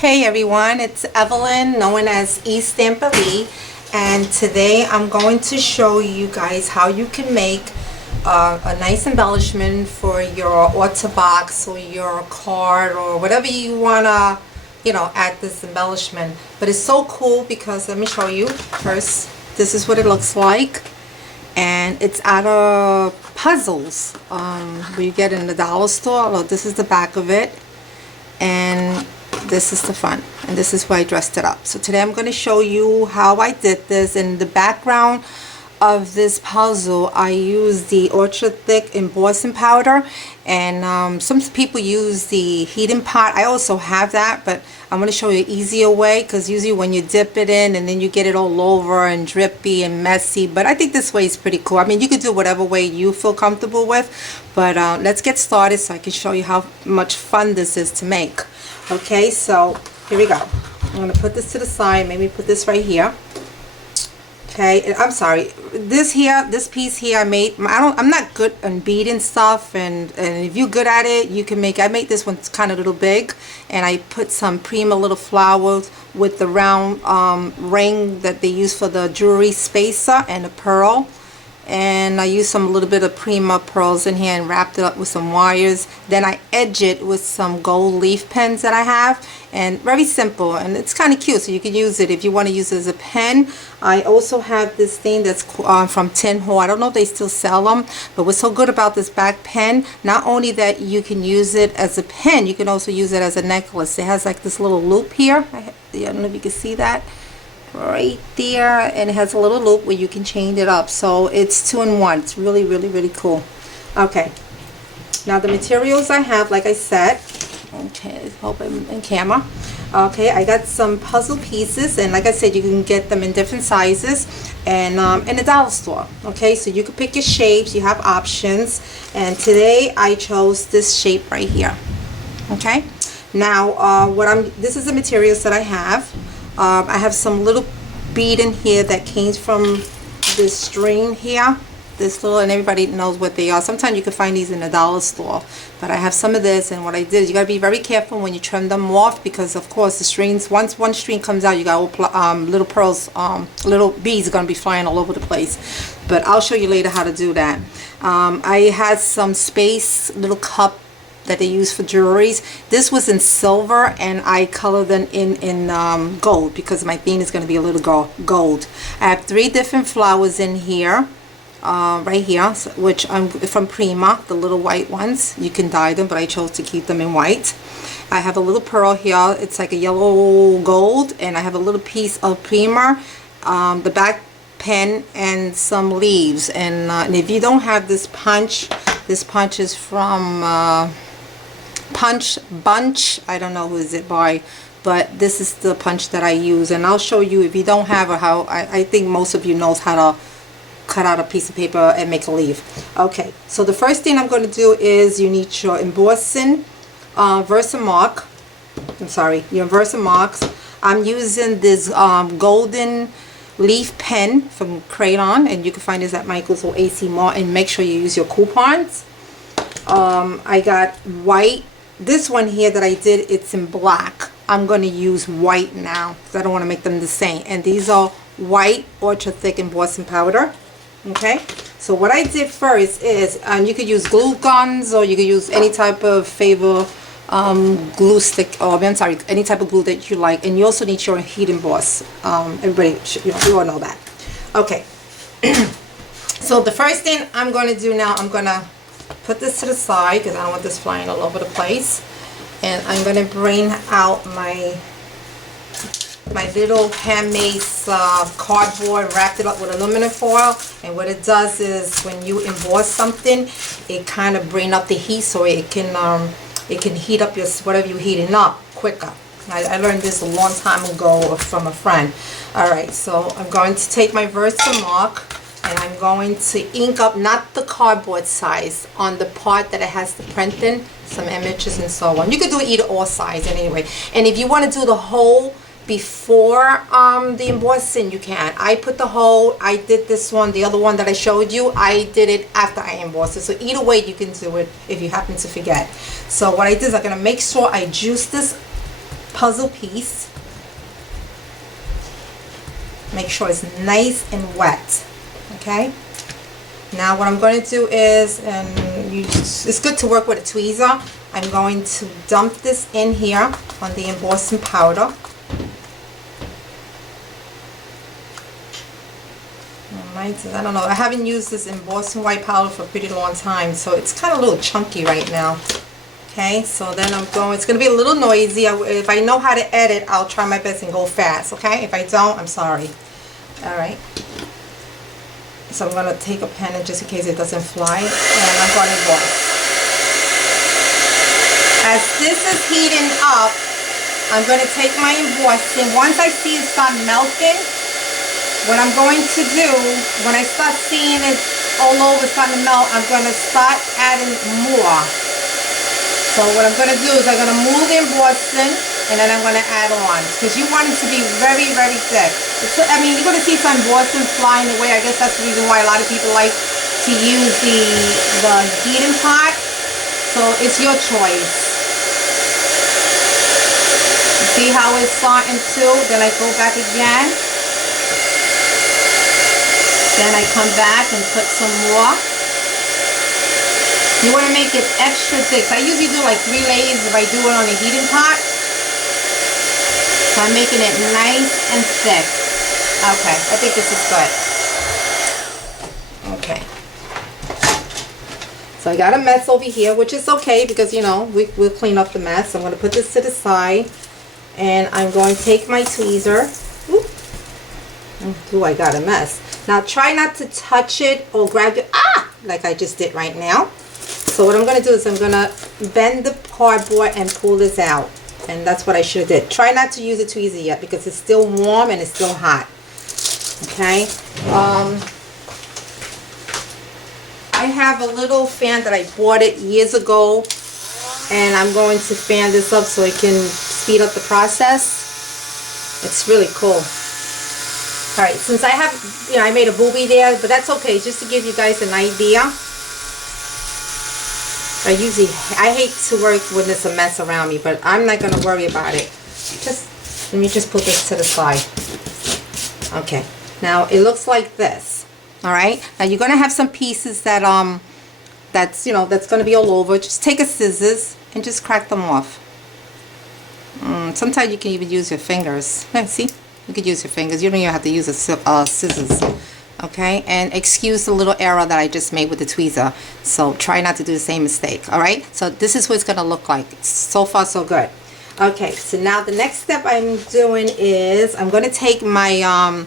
Hey everyone, it's Evelyn, known as Lee, and today I'm going to show you guys how you can make a nice embellishment for your auto box or your card or whatever you wanna, add this embellishment. But it's so cool because let me show you first. This is what it looks like, and it's out of puzzles where you get in the dollar store. Look, this is the back of it, and this is the front, and this is why I dressed it up. So today I'm going to show you how I did this. In the background of this puzzle, I use the ultra thick embossing powder, and some people use the heating pot. I also have that, but I'm going to show you an easier way, because usually when you dip it in and then you get it all over and drippy and messy. But I think this way is pretty cool. I mean, you can do whatever way you feel comfortable with, but let's get started so I can show you how much fun this is to make. Okay, so here we go. I'm going to put this to the side, maybe put this right here. Okay, and I'm sorry, this piece here I made, I'm not good on beading stuff, and if you're good at it, you can make, I made this one kind of a little big, and I put some Prima little flowers with the round ring that they use for the jewelry spacer and a pearl. And I used some little bit of Prima pearls in here and wrapped it up with some wires. Then I edge it with some gold leaf pens that I have, and very simple, and it's kind of cute, so you can use it if you want to use it as a pen. I also have this thing that's from Tin Hole. I don't know if they still sell them, but what's so good about this back pen, not only that you can use it as a pen, you can also use it as a necklace. It has like this little loop here. I don't know if you can see that right there, and it has a little loop where you can chain it up, so it's 2-in-1. It's really, really, really cool. Okay, now the materials I have, like I said, okay, let's hope I'm in camera. Okay, I got some puzzle pieces, and like I said, you can get them in different sizes and in the dollar store. Okay, so you can pick your shapes, you have options, and today I chose this shape right here. Okay, now this is the materials that I have. I have some little bead in here that came from this string here, this little, and everybody knows what they are. Sometimes you can find these in the dollar store, but I have some of this, and what I did is you got to be very careful when you trim them off, because of course the strings, once one string comes out, you got little pearls, little beads are going to be flying all over the place, but I'll show you later how to do that. I had some space little cup that they use for jewelries. This was in silver, and I colored them in gold, because my theme is going to be a little gold. I have 3 different flowers in here, right here, which I'm from Prima, the little white ones. You can dye them, but I chose to keep them in white. I have a little pearl here. It's like a yellow gold, and I have a little piece of Prima, the back pen, and some leaves. And if you don't have this punch is from Punch Bunch. I don't know who is it by, but this is the punch that I use, and I'll show you if you don't have, or how I think most of you knows how to cut out a piece of paper and make a leaf. Okay, so the first thing I'm going to do is you need your embossing Versamark. I'm sorry, your Versamarks. I'm using this golden leaf pen from Crayon, and you can find this at Michael's or AC Mall, and make sure you use your coupons. I got white. This one here that I did, it's in black. I'm going to use white now because I don't want to make them the same. And these are white ultra thick embossing powder. Okay, so what I did first is, and you could use glue guns, or you could use any type of favor glue stick, or I'm sorry, any type of glue that you like. And you also need your heat emboss. Everybody should, you all know that. Okay, so the first thing I'm going to do now, I'm going to put this to the side because I don't want this flying all over the place, and I'm going to bring out my little handmade cardboard, wrapped it up with aluminum foil. And what it does is, when you emboss something, it kind of bring up the heat, so it can heat up your whatever you're heating up quicker. I learned this a long time ago from a friend. Alright, so I'm going to take my Versamark, and I'm going to ink up, not the cardboard size, on the part that it has the printing, some images and so on. You could do either or size anyway. And if you want to do the whole before the embossing, you can. I put the whole, I did this one, the other one that I showed you, I did it after I embossed it. So either way you can do it if you happen to forget. So what I did is I'm going to make sure I juice this puzzle piece. Make sure it's nice and wet. Okay. Now what I'm going to do is, it's good to work with a tweezer. I'm going to dump this in here on the embossing powder. I don't know, I haven't used this embossing white powder for a pretty long time, so it's kind of a little chunky right now. Okay, so then it's going to be a little noisy. If I know how to edit, I'll try my best and go fast, okay? If I don't, I'm sorry. Alright. So I'm going to take a pen and just in case it doesn't fly, and I'm going to emboss. As this is heating up, I'm going to take my embossing. Once I see it start melting, what I'm going to do, when I start seeing it all over starting to melt, I'm going to start adding more. So what I'm going to do is I'm going to move the embossing and then I'm going to add on. Because you want it to be very, very thick. I mean, you're going to see some embossing flying away. I guess that's the reason why a lot of people like to use the heating pot. So it's your choice. See how it's starting to? Then I go back again. Then I come back and put some more. You want to make it extra thick. So I usually do like 3 layers if I do it on a heating pot. So I'm making it nice and thick. Okay, I think this is good. Okay. So I got a mess over here, which is okay because, you know, we'll clean up the mess. I'm going to put this to the side. And I'm going to take my tweezer. Ooh, I got a mess. Now try not to touch it or grab it, like I just did right now. So what I'm going to do is I'm going to bend the cardboard and pull this out. And that's what I should have did. Try not to use a tweezer yet because it's still warm and it's still hot. Okay. I have a little fan that I bought it years ago. And I'm going to fan this up so it can speed up the process. It's really cool. Alright, since I have, you know, I made a boobie there, but that's okay, just to give you guys an idea. I hate to work when there's a mess around me, but I'm not going to worry about it. Let me just put this to the side. Okay, now it looks like this. Alright, now you're going to have some pieces that, that's going to be all over. Just take a scissors and just crack them off. Sometimes you can even use your fingers. See? You could use your fingers. You don't even have to use a scissors. Okay? And excuse the little error that I just made with the tweezer. So try not to do the same mistake. Alright? So this is what it's going to look like. So far, so good. Okay. So now the next step I'm doing is I'm going to take my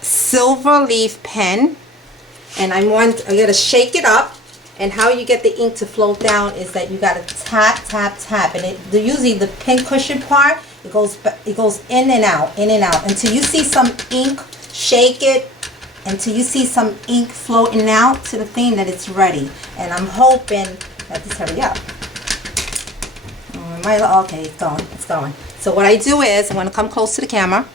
silver leaf pen. And I'm going to shake it up. And how you get the ink to flow down is that you got to tap, tap, tap. And usually the pin cushion part, it goes in and out until you see some ink. Shake it until you see some ink floating out to the thing that it's ready. And I'm hoping that this hurry up. Okay, it's going. It's going. So what I do is I'm going to come close to the camera,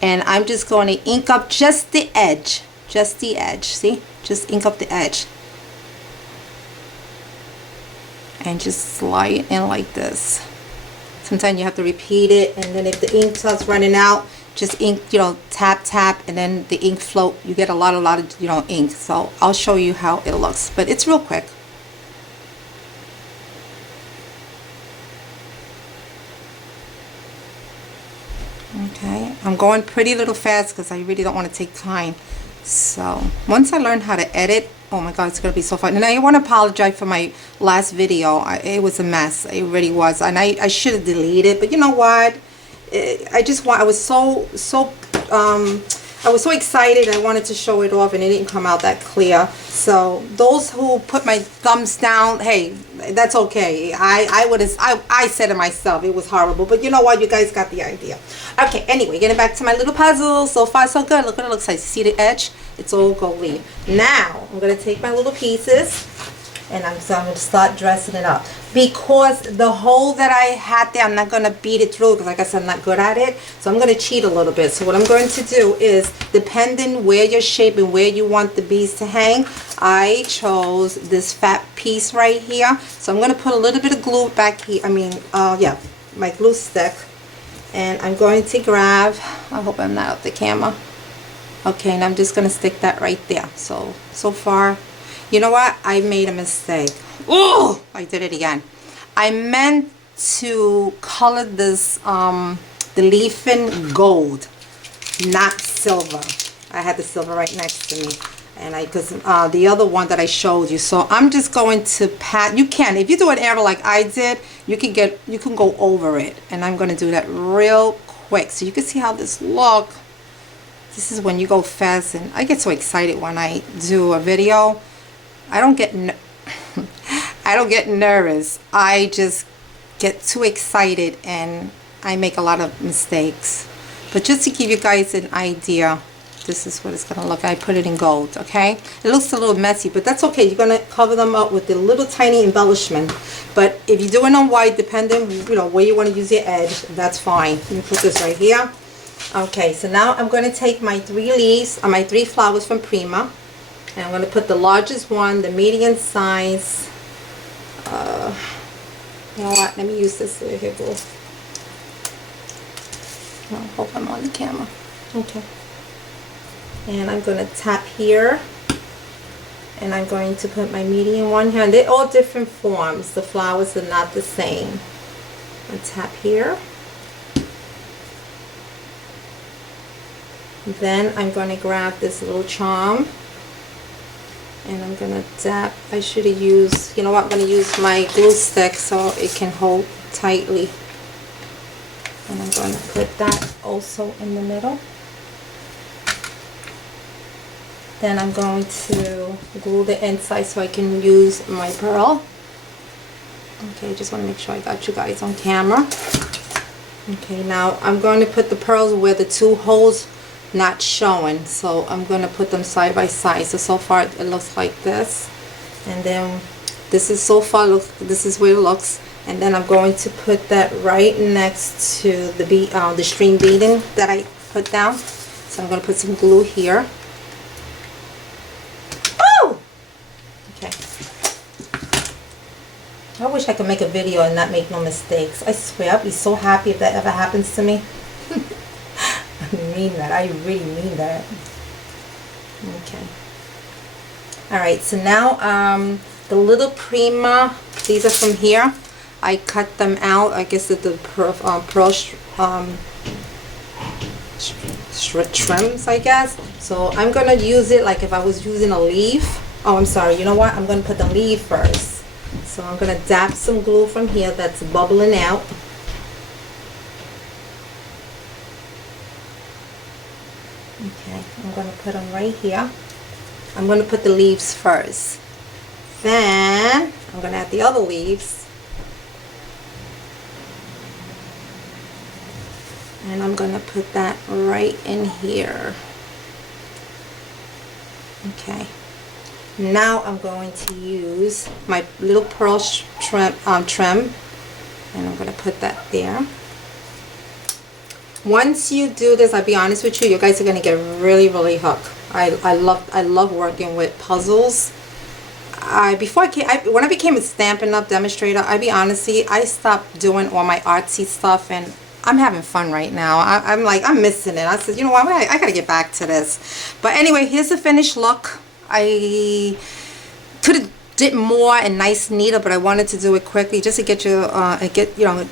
and I'm just going to ink up just the edge. Just the edge. See? Just ink up the edge. And just slide it in like this. Sometimes you have to repeat it, and then if the ink starts running out, just ink, tap, tap, and then the ink float. You get a lot of, ink. So I'll show you how it looks, but it's real quick. Okay, I'm going pretty little fast because I really don't want to take time. So once I learn how to edit, oh my god, it's going to be so fun. And I want to apologize for my last video. It was a mess. It really was. And I should have deleted it. But you know what? I was so excited. I wanted to show it off and it didn't come out that clear. So those who put my thumbs down, hey, that's okay. I said it myself. It was horrible. But you know what? You guys got the idea. Okay, anyway, getting back to my little puzzle. So far, so good. Look what it looks like. See the edge? It's all goldy. Now, I'm going to take my little pieces and I'm going to start dressing it up. Because the hole that I had there, I'm not going to beat it through because like I said, I'm not good at it. So I'm going to cheat a little bit. So what I'm going to do is, depending where your shape and where you want the beads to hang, I chose this fat piece right here. So I'm going to put a little bit of glue back here. My glue stick. And I'm going to grab, I hope I'm not out the camera. Okay, and I'm just going to stick that right there. So far, you know what? I made a mistake. Oh, I did it again. I meant to color this, the leaf in gold, not silver. I had the silver right next to me. And because the other one that I showed you. So I'm just going to pat. You can, if you do an arrow like I did, you can go over it. And I'm going to do that real quick so you can see how this look. This is when you go fast, and I get so excited when I do a video. I don't get nervous. I just get too excited and I make a lot of mistakes. But just to give you guys an idea, this is what it's gonna look like. I put it in gold, okay? It looks a little messy, but that's okay. You're gonna cover them up with the little tiny embellishment. But if you're doing on white, depending, you know, where you want to use your edge, that's fine. Let me put this right here. Okay, so now I'm going to take my 3 leaves, or my 3 flowers from Prima, and I'm going to put the largest one, the medium size. You know what? Let me use this here, glue. I hope I'm on the camera. Okay. And I'm going to tap here, and I'm going to put my medium one here. And they're all different forms. The flowers are not the same. I tap here. Then I'm going to grab this little charm, and I'm going to dab. I should have used, you know what, I'm going to use my glue stick so it can hold tightly. And I'm going to put that also in the middle. Then I'm going to glue the inside so I can use my pearl. Okay, just want to make sure I got you guys on camera. Okay, now I'm going to put the pearls where the 2 holes not showing, so I'm going to put them side by side. So far it looks like this, and then this is this is where it looks, and then I'm going to put that right next to the string beading that I put down. So I'm going to put some glue here. Oh, okay. I wish I could make a video and not make no mistakes. I swear I'd be so happy if that ever happens to me. I mean that. I really mean that. Okay. Alright, so now the little Prima, these are from here. I cut them out. I guess the pearl trims, I guess. So I'm going to use it like if I was using a leaf. Oh, I'm sorry. You know what? I'm going to put the leaf first. So I'm going to dab some glue from here that's bubbling out. Okay, I'm going to put them right here. I'm going to put the leaves first. Then I'm going to add the other leaves. And I'm going to put that right in here. Okay. Now I'm going to use my little pearl trim, and I'm going to put that there. Once you do this, I'll be honest with you, you guys are going to get really hooked. I love working with puzzles. When I became a Stampin' Up! Demonstrator, I'll be honest, I stopped doing all my artsy stuff, and I'm having fun right now. I'm missing it. I said, you know what, I got to get back to this. But anyway, here's the finished look. I could have did more and nice neater, but I wanted to do it quickly just to get you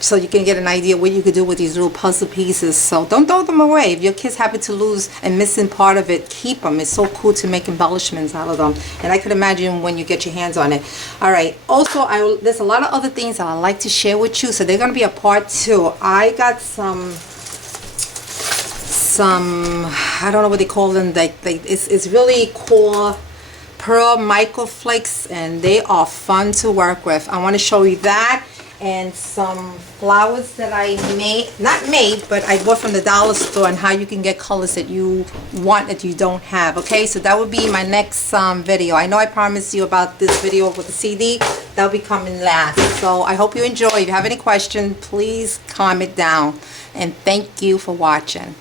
so you can get an idea what you could do with these little puzzle pieces. So don't throw them away. If your kids happen to lose and missing part of it, keep them. It's so cool to make embellishments out of them, and I could imagine when you get your hands on it. All right, also there's a lot of other things that I like to share with you, so they're going to be a part 2. I got some I don't know what they call them, it's really cool pearl microflakes, and they are fun to work with. I want to show you that, and some flowers that I but I bought from the dollar store, and how you can get colors that you want that you don't have. Okay, so that would be my next video. I know I promised you about this video with the CD. That'll be coming last. So I hope you enjoy. If you have any questions, please comment down, and thank you for watching.